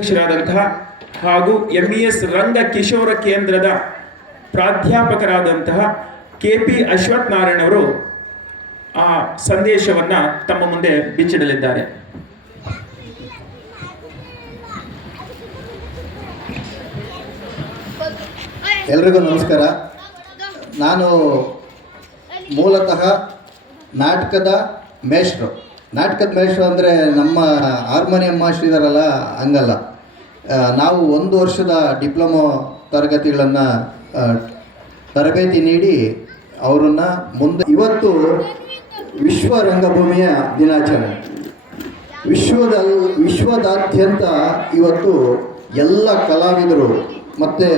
ಅಧ್ಯಕ್ಷರಾದಂತಹ ಹಾಗೂ ಎಂಇಎಸ್ ರಂಗ ಕಿಶೋರ ಕೇಂದ್ರದ ಪ್ರಾಧ್ಯಾಪಕರಾದಂತಹ KP ಅಶ್ವಥ್ ನಾರಾಯಣ್ ಅವರು ಆ ಸಂದೇಶವನ್ನ ತಮ್ಮ ಮುಂದೆ ಬಿಚ್ಚಿಡಲಿದ್ದಾರೆ. ಎಲ್ರಿಗೂ ನಮಸ್ಕಾರ. ನಾನು ಮೂಲತಃ ನಾಟಕದ ಮೇಷ್ಟ್ರು ಅಂದರೆ ನಮ್ಮ ಹಾರ್ಮೋನಿಯಂ ಮಾಸ್ಟರ್ ಇದ್ದಾರಲ್ಲ, ಹಂಗಲ್ಲ. ನಾವು 1 ವರ್ಷದ ಡಿಪ್ಲೊಮೊ ತರಗತಿಗಳನ್ನು ತರಬೇತಿ ನೀಡಿ ಅವರನ್ನು ಮುಂದೆ. ಇವತ್ತು ವಿಶ್ವ ರಂಗಭೂಮಿಯ ದಿನಾಚರಣೆ. ವಿಶ್ವದಾದ್ಯಂತ ಇವತ್ತು ಎಲ್ಲ ಕಲಾವಿದರು ಮತ್ತು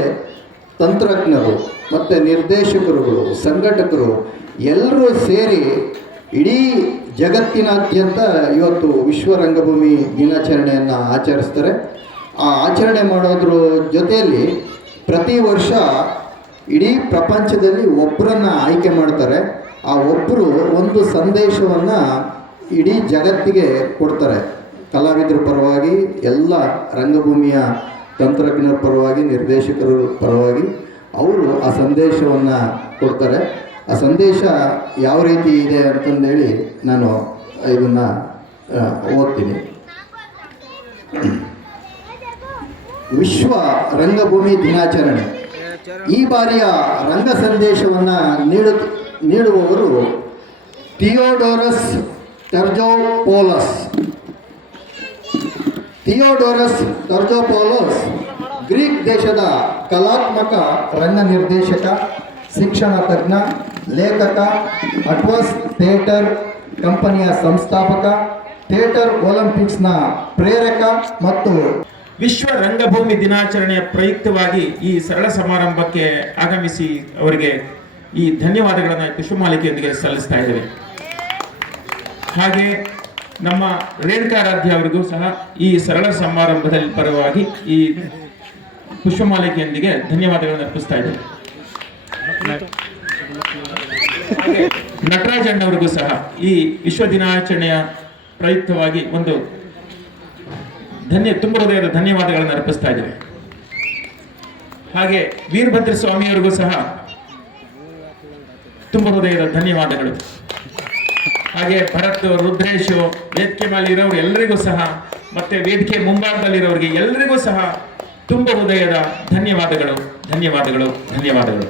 ತಂತ್ರಜ್ಞರು ಮತ್ತು ನಿರ್ದೇಶಕರುಗಳು, ಸಂಘಟಕರು ಎಲ್ಲರೂ ಸೇರಿ ಇಡೀ ಜಗತ್ತಿನಾದ್ಯಂತ ಇವತ್ತು ವಿಶ್ವ ರಂಗಭೂಮಿ ದಿನಾಚರಣೆಯನ್ನು ಆಚರಿಸ್ತಾರೆ. ಆ ಆಚರಣೆ ಮಾಡೋದ್ರ ಜೊತೆಯಲ್ಲಿ ಪ್ರತಿ ವರ್ಷ ಇಡೀ ಪ್ರಪಂಚದಲ್ಲಿ ಒಬ್ಬರನ್ನು ಆಯ್ಕೆ ಮಾಡ್ತಾರೆ. ಆ ಒಬ್ಬರು ಒಂದು ಸಂದೇಶವನ್ನು ಇಡೀ ಜಗತ್ತಿಗೆ ಕೊಡ್ತಾರೆ. ಕಲಾವಿದರ ಪರವಾಗಿ, ಎಲ್ಲ ರಂಗಭೂಮಿಯ ತಂತ್ರಜ್ಞರ ಪರವಾಗಿ, ನಿರ್ದೇಶಕರ ಪರವಾಗಿ ಅವರು ಆ ಸಂದೇಶವನ್ನು ಕೊಡ್ತಾರೆ. ಆ ಸಂದೇಶ ಯಾವ ರೀತಿ ಇದೆ ಅಂತಂದೇಳಿ ನಾನು ಇದನ್ನು ಓದ್ತೀನಿ. ವಿಶ್ವ ರಂಗಭೂಮಿ ದಿನಾಚರಣೆ. ಈ ಬಾರಿಯ ರಂಗ ಸಂದೇಶವನ್ನು ನೀಡುವವರು ಥಿಯೋಡೋರಸ್ ಟರ್ಜೋಪೌಲೋಸ್ ಗ್ರೀಕ್ ದೇಶದ ಕಲಾತ್ಮಕ ರಂಗ ನಿರ್ದೇಶಕ, ಶಿಕ್ಷಣ ತಜ್ಞ, ಲೇಖಕ, ಅಟ್ವಸ್ ಥಿಯೇಟರ್ ಕಂಪನಿಯ ಸಂಸ್ಥಾಪಕ, ಥಿಯೇಟರ್ ಒಲಿಂಪಿಕ್ಸ್ನ ಪ್ರೇರಕ ಮತ್ತು ವಿಶ್ವ ರಂಗಭೂಮಿ ದಿನಾಚರಣೆಯ ಪ್ರಯುಕ್ತವಾಗಿ ಈ ಸರಳ ಸಮಾರಂಭಕ್ಕೆ ಆಗಮಿಸಿ ಅವರಿಗೆ ಈ ಧನ್ಯವಾದಗಳನ್ನು ಪುಷ್ಪಮಾಲಿಕೆಯೊಂದಿಗೆ ಸಲ್ಲಿಸ್ತಾ ಇದ್ದೇವೆ. ಹಾಗೆ ನಮ್ಮ ರೇಣುಕಾರಾಧ್ಯ ಅವರಿಗೂ ಸಹ ಈ ಸರಳ ಸಮಾರಂಭದಲ್ಲಿ ಪರವಾಗಿ ಈ ಪುಷ್ಪಮಾಲಿಕೆಯೊಂದಿಗೆ ಧನ್ಯವಾದಗಳನ್ನು ಅರ್ಪಿಸ್ತಾ ಇದ್ದೇವೆ. ನಟರಾಜಣ್ಣ ಅವರಿಗೂ ಸಹ ಈ ವಿಶ್ವ ದಿನಾಚರಣೆಯ ಪ್ರಯುಕ್ತವಾಗಿ ಒಂದು ತುಂಬ ಹೃದಯದ ಧನ್ಯವಾದಗಳನ್ನು ಅರ್ಪಿಸ್ತಾ ಇದ್ದೇವೆ. ಹಾಗೆ ವೀರಭದ್ರ ಸ್ವಾಮಿಯವರಿಗೂ ಸಹ ತುಂಬ ಹೃದಯದ ಧನ್ಯವಾದಗಳು. ಹಾಗೆ ಭರತ್, ರುದ್ರೇಶ್, ವೇದಿಕೆ ಮೇಲೆ ಇರೋರು ಎಲ್ಲರಿಗೂ ಸಹ, ಮತ್ತೆ ವೇದಿಕೆ ಮುಂಭಾಗದಲ್ಲಿರೋರಿಗೆ ಎಲ್ಲರಿಗೂ ಸಹ ತುಂಬ ಹೃದಯದ ಧನ್ಯವಾದಗಳು ಧನ್ಯವಾದಗಳು ಧನ್ಯವಾದಗಳು.